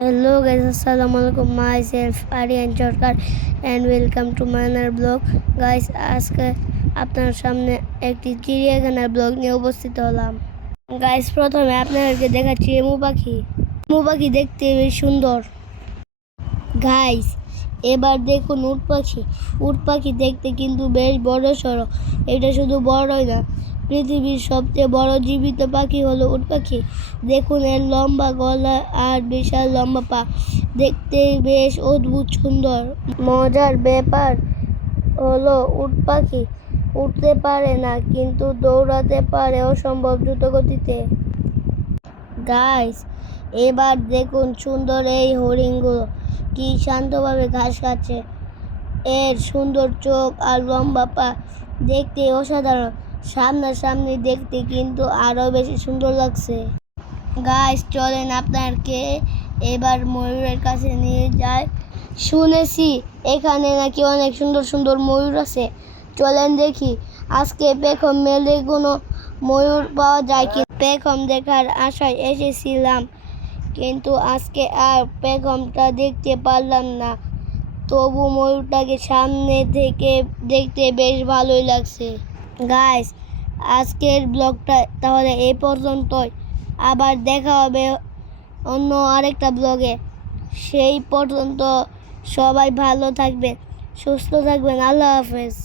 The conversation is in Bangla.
Hello guys, Assalamualaikum. Myself Aryan Jorkar and welcome to my another blog. Guys, আজকে আপনার সামনে একটি চিড়িয়াখানার ব্লগ নিয়ে উপস্থিত হলাম। গাইস, প্রথমে আপনাদেরকে দেখাচ্ছি এমু পাখি। এমু পাখি দেখতে বেশ সুন্দর। গাইস, এবার দেখুন উট পাখি। উট পাখি দেখতে কিন্তু বেশ বড় সড়ো। এটা শুধু বড়ই না, পৃথিবীর সবচেয়ে বড় জীবিত পাখি হলো উট পাখি। দেখুন এর লম্বা গলা আর বিশাল লম্বা পা, দেখতে বেশ অদ্ভুত সুন্দর। মজার ব্যাপার হলো উট পাখি উঠতে পারে না, কিন্তু দৌড়াতে পারে অসম্ভব দ্রুত গতিতে। গাইস, এবার দেখুন সুন্দর এই হরিণগুলো কি শান্তভাবে ঘাস খাচ্ছে। এর সুন্দর চোখ আর লম্বা পা দেখতে অসাধারণ। সামনাসামনি দেখতে কিন্তু আরো বেশি সুন্দর লাগছে। গাইস, চলেন আপনাকে এবার ময়ূরের কাছে নিয়ে যায়। শুনেছি এখানে নাকি অনেক সুন্দর সুন্দর ময়ূর আছে। চলেন দেখি আজকে পেখম মেলে কোনো ময়ূর পাওয়া যায় কি। পেখম দেখার আশায় এসেছিলাম, কিন্তু আজকে আর পেখমটা দেখতে পারলাম না। তবু ময়ূরটাকে সামনে থেকে দেখতে বেশ ভালোই লাগছে। গাইস, আজকের ব্লগটা তাহলে এই পর্যন্তই। আবার দেখা হবে অন্য আরেকটা ব্লগে। সেই পর্যন্ত সবাই ভালো থাকবেন, সুস্থ থাকবেন। আল্লাহ হাফেজ।